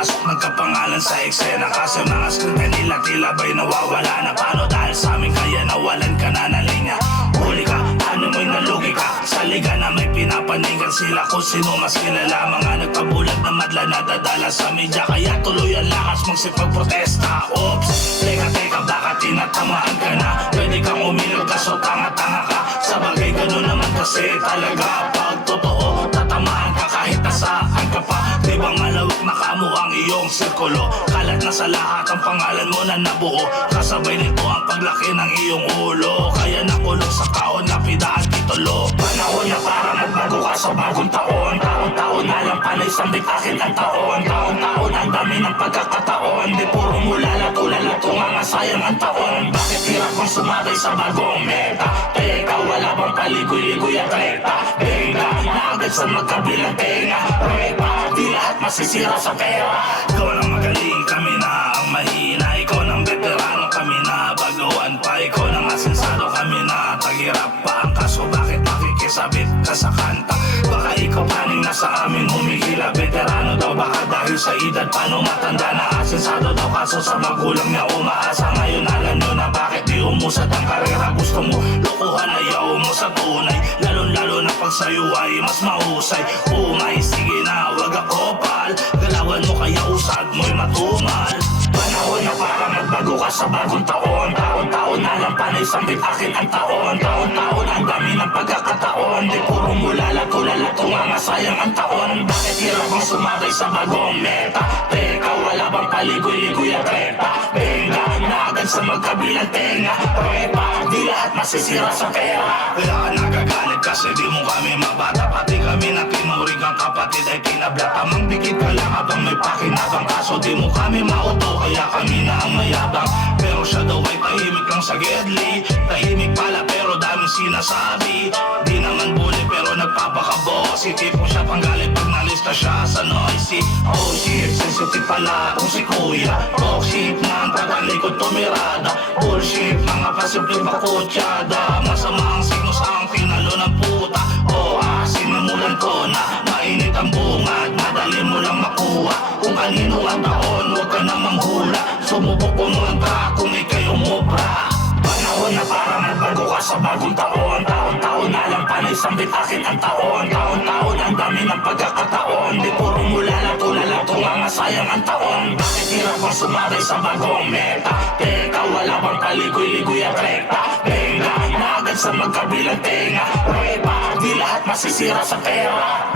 pumasok nagkapangalan sa eksena. Kasi mga skilta nila tila ba'y nawawala na. Paano dahil sa amin kaya nawalan ka na ng linya? Huli ka, ano mo'y nalugi ka sa liga na may pinapaningan sila kung sino mas kilala. Mga nagpabulag na madla na dadala sa media, kaya tuloy ang lakas magsipagprotesta. Oops, teka, baka tinatamaan ka na. Pwede kang umilag kaso tanga-tanga ka. Sa bagay ganun naman kasi talaga. Pag totoo, tatamaan ka kahit nasaan ka pa. Di ba malawak na kamo ang iyong sirkulo? Kalat na sa lahat ang pangalan mo na nabuo. Kasabay nito ang paglaki ng iyong ulo. Kaya nakulong sa kaon, lapida at titulo. Panahon na para magbago ka sa bagong taon. Taon-taon na lang panay sambit akin ang taon. Taon-taon ang dami ng pagkakataon. Di puro mula lato-lalato nga sayang ang taon. Bakit hirap mong sumabay sa bagong meta? Teka, wala bang paligoy-ligoy at rekta? Benga, na agad sa magkabilang tenga. Repa, di lahat masisira sa pera. Ikaw nang magaling, kami na ang mahina. Ikaw nang veterano, kami na baguan pa. Ikaw nang asensado, kami na taghirap pa. Ang kaso bakit makikisabit ka sa kanta? Baka ikaw paning nasa amin humihila. Veterano daw baka dahil sa edad. Paano matanda na asensado daw kaso sa magulang niya umaasa. Ngayon alam nyo na bakit di umusad ang karera. Gusto mo lokohan, ayaw mo sa tunay. Lalo na pag sa'yo ay mas mahusay. Umay, sige na, wag ako pal. Galawan mo kaya usad mo'y matumal. Panahon na para magbago ka sa bagong taon. Taon-taon na lang panay sambit akin ang taon. Taon-taon ang dami ng pagkakataon. Di puro mula lato-lalato nga sayang ang taon. Bakit hirap ang sumabay sa bagong meta? Teka, wala bang paligoy-ligoy at rekta? Benga, na agad sa magkabilang tenga. Repa, di lahat masisira sa pera. Kaya ka nagagalit kasi di mo kami mabata. Pati kami na tinuring kang kapatid ay kinabla. Tamang dikit ka lang habang may pakinabang. Kaso di mo kami mauto kaya kami na ang mayabang. Pero siya daw ay tahimik lang sa gedli. Tahimik pala pero daming sinasabi. Di naman bully pero nagpapakabos. Tipo siya panggalit pag nalista siya sa noisy. Oh shit, sensitive pala kung si kuya. Toxic na ang tagalikod tumirada. Bullshit, mga pasimpleng bakutsada. Masama ang signos ang pinalo ng puta. Oh sinimulan ko na mainit ang bungad. Madali mo lang makuha kung kanino ang taon. Huwag ka na manghula. Sumubok pumunta kung ikay umubra. Panahon na para magbago ka sa bagong taon. Taon-taon na lang panay sambit akin ang taon. Taon-taon ang dami ng pagkakataon. Di puro mula lato-lalato nga sayang ang taon. Bakit hirap ang sumabay sa bagong meta? Teka, wala bang paligoy-ligoy at rekta? Benga, na agad sa magkabilang tenga. Repa, di lahat masisira sa pera.